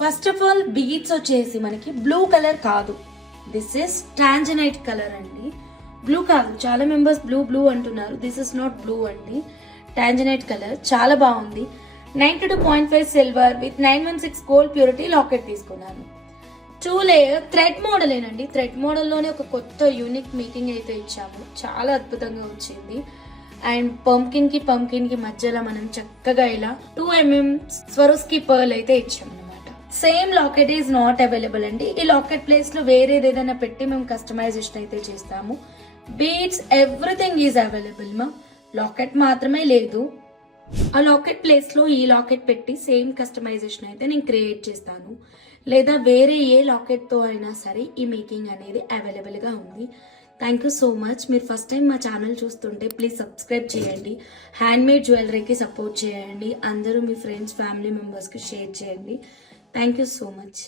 First of all beads వచ్చేసి మనకి blue colour కాదు, దిస్ ఇస్ టాంజనైట్ కలర్ అండి. బ్లూ కాదు, చాలా మెంబర్స్ బ్లూ బ్లూ అంటున్నారు. దిస్ ఇస్ నాట్ బ్లూ అండి, టాంజనైట్ కలర్. చాలా బాగుంది. 92.5 silver with 916 gold purity locket తీసుకున్నాను. 2 లేయర్ థ్రెడ్ మోడలేనండి. థ్రెడ్ మోడల్లోనే ఒక కొత్త యూనిక్ మేకింగ్ అయితే ఇచ్చాము. చాలా అద్భుతంగా వచ్చింది. అండ్ పంకిన్ కి మధ్యలో మనం చక్కగా ఇలా 2 mm స్వరోస్కి పర్ల్ అయితే ఇచ్చాము అనమాట. Same locket is not available అండి. ఈ లాకెట్ ప్లేస్ లో వేరేది ఏదైనా పెట్టి మేము కస్టమైజేషన్ అయితే చేస్తాము. బీడ్స్ ఎవ్రీథింగ్ ఈజ్ అవైలబుల్ మా, లాకెట్ మాత్రమే లేదు. ఆ లాకెట్ ప్లేస్ లో ఈ లాకెట్ పెట్టి సేమ్ కస్టమైజేషన్ అయితే నేను క్రియేట్ చేస్తాను, లేదా వేరే ఏ లాకెట్ తో అయినా సరే ఈ మేకింగ్ అనేది అవైలబుల్ గా ఉంది. Thank you so much. మీరు ఫస్ట్ టైం మా ఛానల్ చూస్తుంటే ప్లీజ్ సబ్స్క్రైబ్ చేయండి. హ్యాండ్మేడ్ జ్యువెలరీకి సపోర్ట్ చేయండి. అందరూ మీ ఫ్రెండ్స్ ఫ్యామిలీ మెంబర్స్కి షేర్ చేయండి. Thank you so much.